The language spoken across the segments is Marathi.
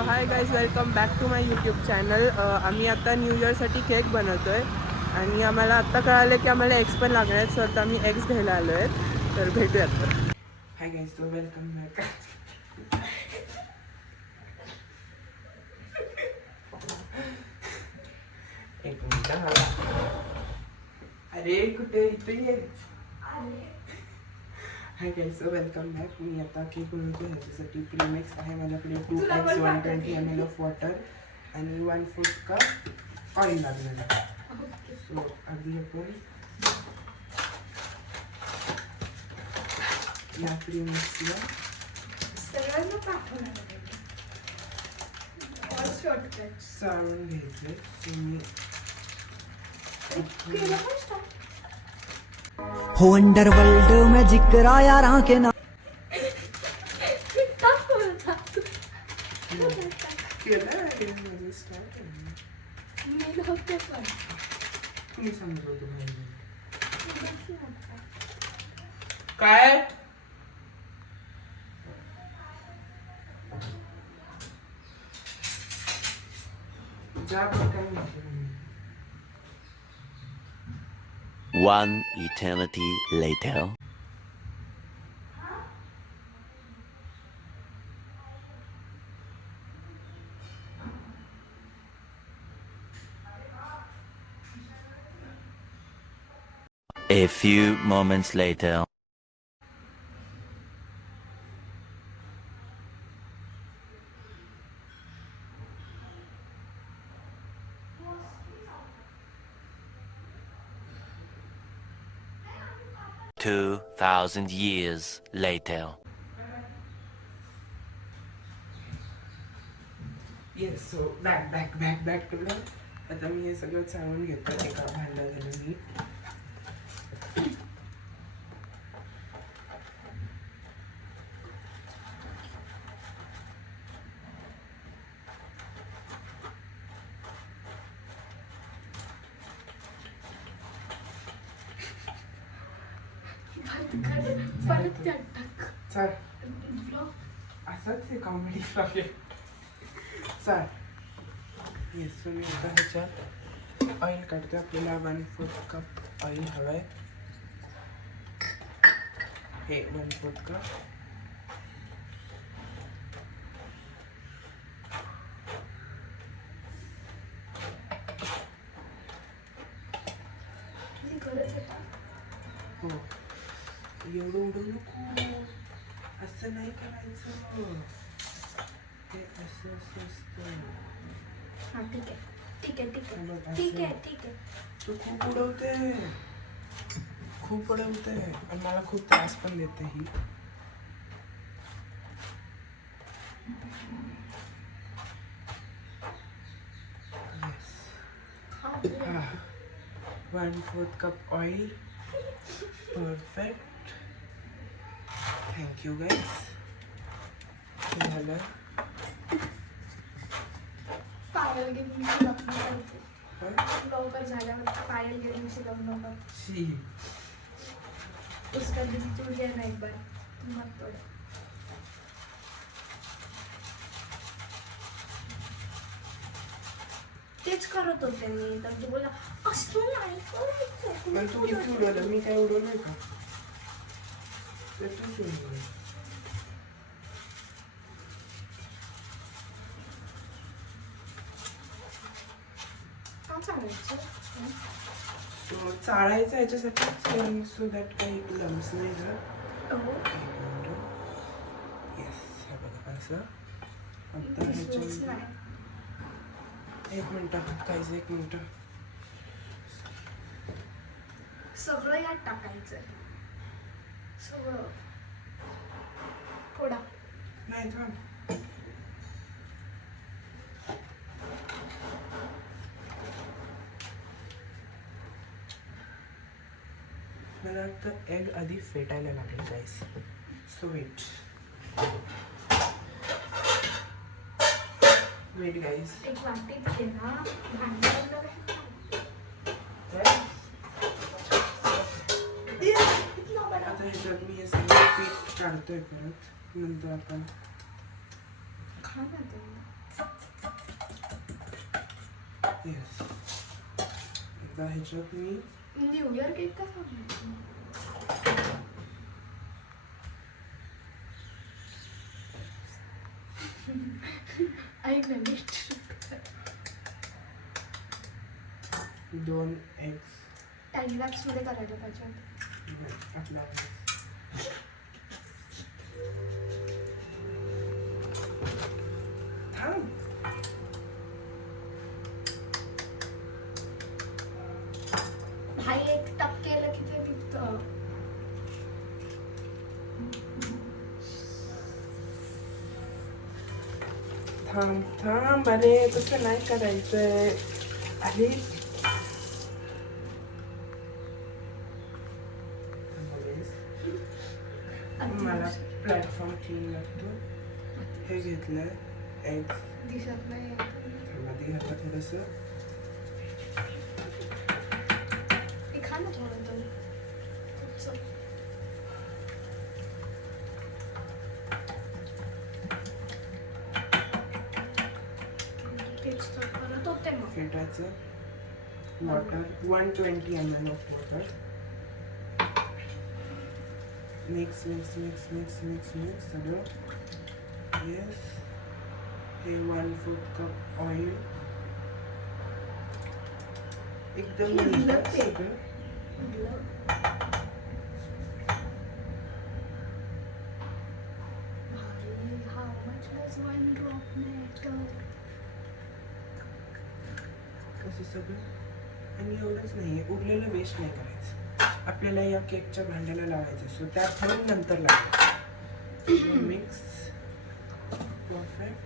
So hi guys, welcome back to my YouTube channel. आम्ही आता न्यू इयरसाठी केक बनवतो आहे आणि आम्हाला आत्ता कळालं की आम्हाला एग्स पण लागणार आहेत. सो आता आम्ही एग्स घ्यायला आलो आहेत, तर भेटूयात. Hi guys, so welcome back. एक मिनिट. अरे कुठे इथे ये. Hi guys, so welcome back. मी आता केक बनवतो. ह्याच्यासाठी प्रीमिक्स आहे माझ्याकडे 2 eggs, 120 ml ऑफ वॉटर आणि 1/4 कप ऑइल लागलेलं आहे. सो आधी आपण या प्रीमिक्सला चाळून घ्यायचे. तुम्ही हो अंडरवर्ल्ड में जिक्र यारां के ना तुम्ही सांगत होतो काय ज्या प्रकारे. One eternity later. A few moments later. Two 2,000 years later. Yes, so back to. आता मी हे सगळं चाळून घेतो एका भांड्यात. मी चल असंच हे कॉमेडी लागेल. चल येस, मी आता ह्याच्यात ऑइल काढते. आपल्याला 1/4 कप ऑइल हवं आहे. हे 1/4 कप. हो, एवढं उडू नको, असं नाही करायचं. हे असं असतं. हां ठीक आहे. तू खूप उडवते आणि मला खूप त्रास पण देते ही. Yes, 1/4 cup oil. Perfect. Thank you guys. झालं. पायल गेली लवकर झाल्यावर पायल गेली लवकर. शी उसका दिल टूट गया ना एक बार, मत तोड़. तेच करत होते मी, तर तू बोला असं नाही करायचं. पण तू किती उडवलं? मी काय उडवलंय का? ते तूच उडवलं. का चालायचं? सो चाळायचं याच्यासाठी, सो दॅट काही लम्स नाही का. येस, हे बघा असं. आता ह्याच्यामध्ये एक मिनटं. सगळं यात टाकायचं, सगळं. थोडा नाही थांब. मला वाटतं एग आधी फेटायला लागेल गाईस. So weight guys. एक वाटीत घे ना, भांड्याला आता ह्याच्यात मी हे सगळं पीठ काढतोय परत. नंतर आपण खा ना ते. येस. एकदा ह्याच्यात मी न्यू इयर केक कसा बनवायचा? ऐक ना मी 2 eggs टाइम लॅप्स मध्ये करायला पाहिजे. आपला थांब. भाई 1% केलं की ते निघतं. थांब थांब, अरे तसं नाही करायचंय. अरे मला प्लॅटफॉर्म क्लीन लागतो. हे घेतलंय एग. दिसत नाही. मध्ये घातलं थोडंसं. ते खा ना थोडं तर. तेच तर परत होते मग. फेटायचं. Water 120 ml of water. Mix mix mix mix mix mix सगळं. येस. हे 1/4 कप ऑइल. एकदम मिळतं सगळं. How much does one drop matter? असं सगळं. आणि एवढंच नाही, उरलेलं वेस्ट नाही करायचं. आपल्याला या केकच्या भांड्याला लावायचं. सो त्यात थोडं नंतर लावायचं. Mix. Perfect.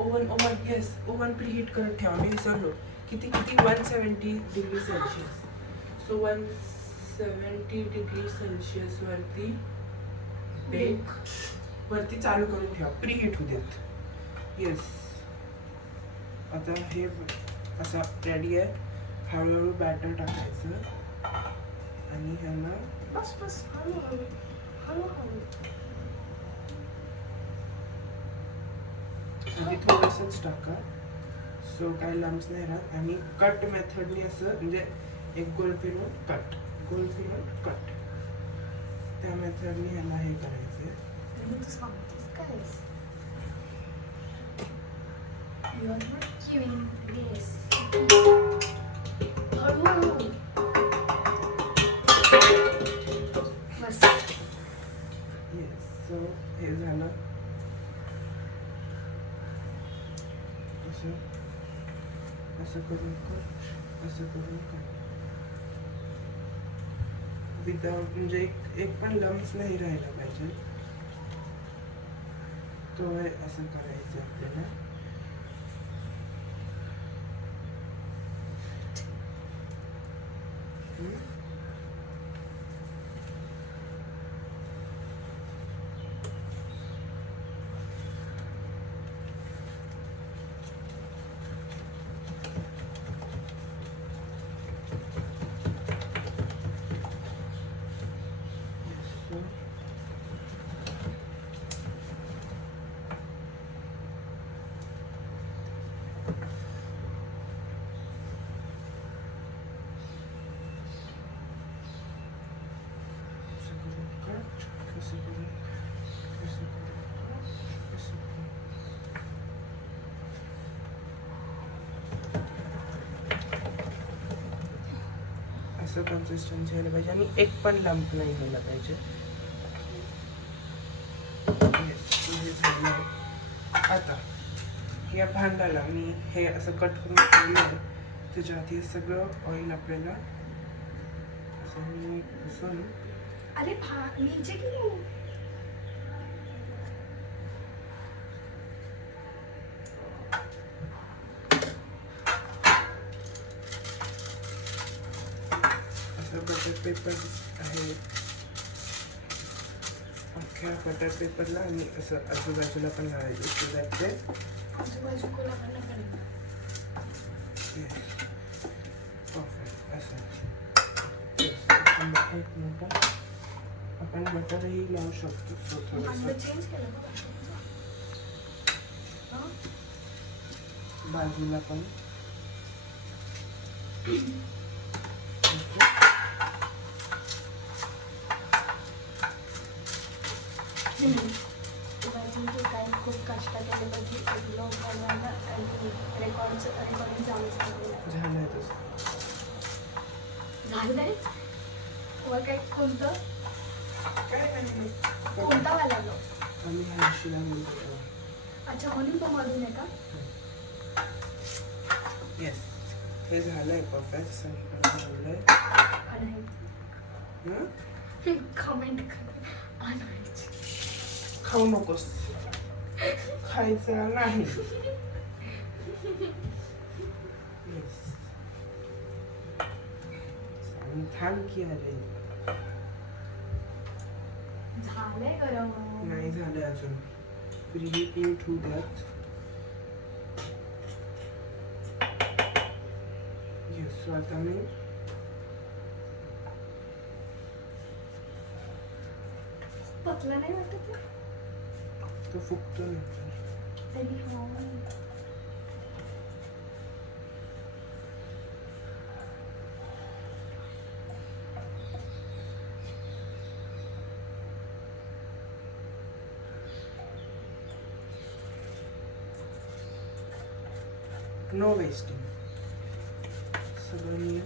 Oven oven yes, oven preheat करत ठेवा. मी विसरलो. किती 170 degree Celsius. So 170 degree Celsius वरती बेक वरती चालू करून ठेवा. प्रीहीट होऊ देत. येस. आता हे असं रेडी आहे. हळूहळू बॅटर टाकायचं आणि ह्याला बस बस हळूहळू हळूहळू. आधी थोडंसंच टाका. सो काही लम्स नाही राहत. आणि कट मेथडनी असं म्हणजे एक गोल फिरून कट, गोल फिरून कट, त्या मेथडनी ह्याला हे करायचं. तू सांगतेस काय? You are not giving this. हळूहळू. बस. येस. सो हे झालं. असं असं करून कर, असं करून कर. विदाउट म्हणजे एक पण लम्स नाही राहायला पाहिजे. तो हे असं करायचं आपल्याला. असं कन्सिस्टन्सी यायला पाहिजे आणि एक पण लंप नाही व्हायला पाहिजे. हे झालं. आता या भांड्याला मी हे असं कट करून ठेवलं. त्याच्या आधी सगळं ऑइल आपल्याला असं मी घुसवून अरे नीचे क्यों? असं बटर पेपर आहे. अख्ख्या बटर पेपरला आणि असं आजूबाजूला पण लावायचं. सो दॅट ते आजूबाजू को लगाना पड़ेगा. परफेक्ट. असं एक मिनटं. आपण बटरही लावू शकतो. सो थोडंसं चेंज केलं का? बाजूला पण माझी काय खूप कष्ट केले पाहिजे ब्लॉग बनवायला आणि रेकॉर्डिंग चालूच ठेवलेलं झालंय तसं. झालंय वर काय कोणतं काय नाही कोणता वाला लो आम्ही हर्षीला बोलतो. अच्छा म्हणून तो मधून आहे का येस हे झालंय परफेक्ट सगळीकडे झालंय. कमेंट आणायची खाऊ नकोस खायचं नाही. Yes thank you. अरे झालंय गरम नाही झालंय अजून. Preheat in to that. Yes so आता मी पतला नाही वाटत ना? तो फुगतो नंतर. तरी हा नो वेस्टिंग. सगळं मी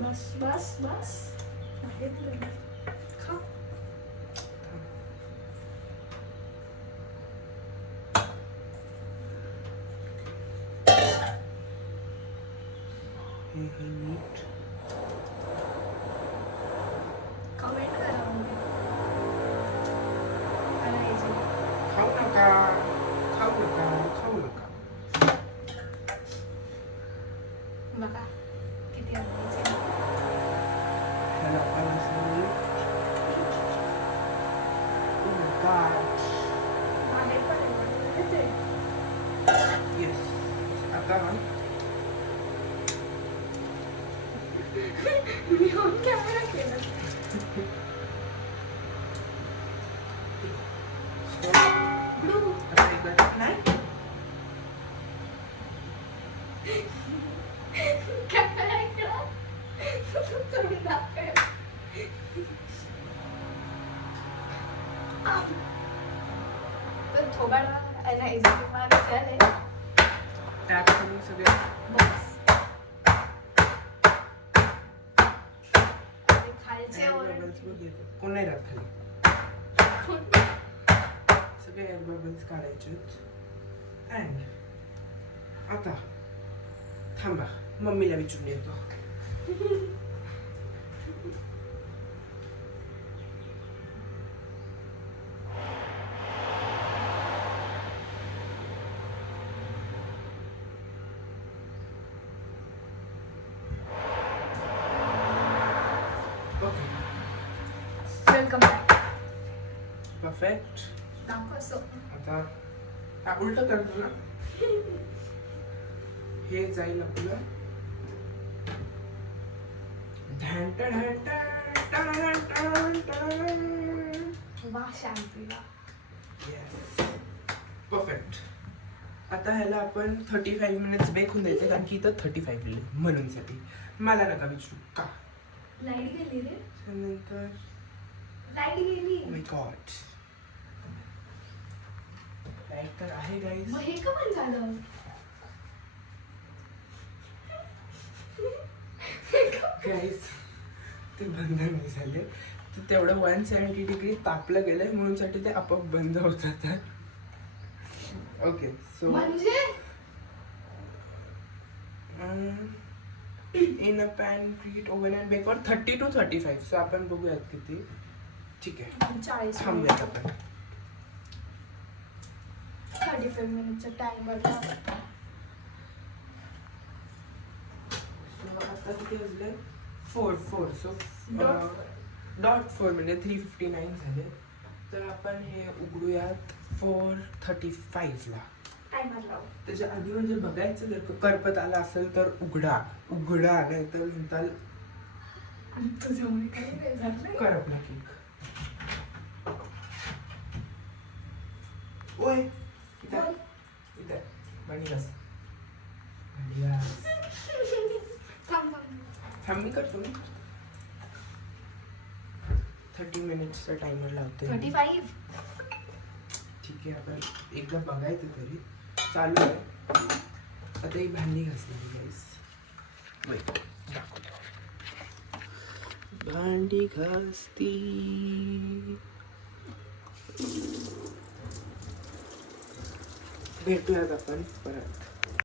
बस बस बस खा हे मीठ कमेंट करा करायची खाऊ नका खाऊ नका खाऊ नका. बघा किती आवडायचे ह्याला आपण असं मीठ. Oh my God. बाहेर पण आहे Yes. आता मी ऑन कॅमेरा केला ब्लू आता इकडे नाही. कॅमेरा इकडं तुम्ही दाखव तर थोबाड एनर्जी मारे झाले टॅप करून सगळे बस खालचे air वर bubbles वर घेतो. कोण नाही राहत खाली. सगळे एअर बबल्स काढायचे. अँड आता थांबा मम्मीला विचारून येतो. Okay welcome back perfect. दाखव असं आता हा उलट करतो ना. हे जाईल आपलं ढॅन टॅन टॅन टॅन टॅन टॅन. वा शांतीला येस परफेक्ट. आता ह्याला आपण 35 मिनिट्स बेक होऊन द्यायचं कारण की इथं 35 मिनिट म्हणूनसाठी. मला नका विचारू का. लाईट गेली रे त्यानंतर लाईट गेली माय गॉड लाईट तर आहे गाईज. मग हे का पण झालं गाईज ते बंद नाही झाले. ते तेवढं 170 डिग्री तापलं गेलंय म्हणून साठी ते आपोआप बंद होतात. ओके सो म्हणजे in a pan preheat oven and bake for 30 to 35. So आपण बघूयात किती. ठीक आहे 40 थांबूयात आपण. 35 मिनिटचा टाइमर So, आता किती वाजले 4 सो Dot 4 म्हणजे 3:59 झाले. तर आपण हे उघडूयात 4:35 ला. टाइमर लाव त्याच्या आधी म्हणजे बघायचं जर का करपत आला असेल तर उघडा नाही तर म्हणताल तुझ्यामुळे काही नाही झालं करपला केक. थांब मी करतो ना. 30 मिनिट्सचा टायमर लावतोय. 35. ठीक आहे, आपण एकदा बघायचं तरी. चालू आहे. आता ही भांडी घासणार गाईस. दाखवतो. भांडी घासती. भेटूयात आपण परत.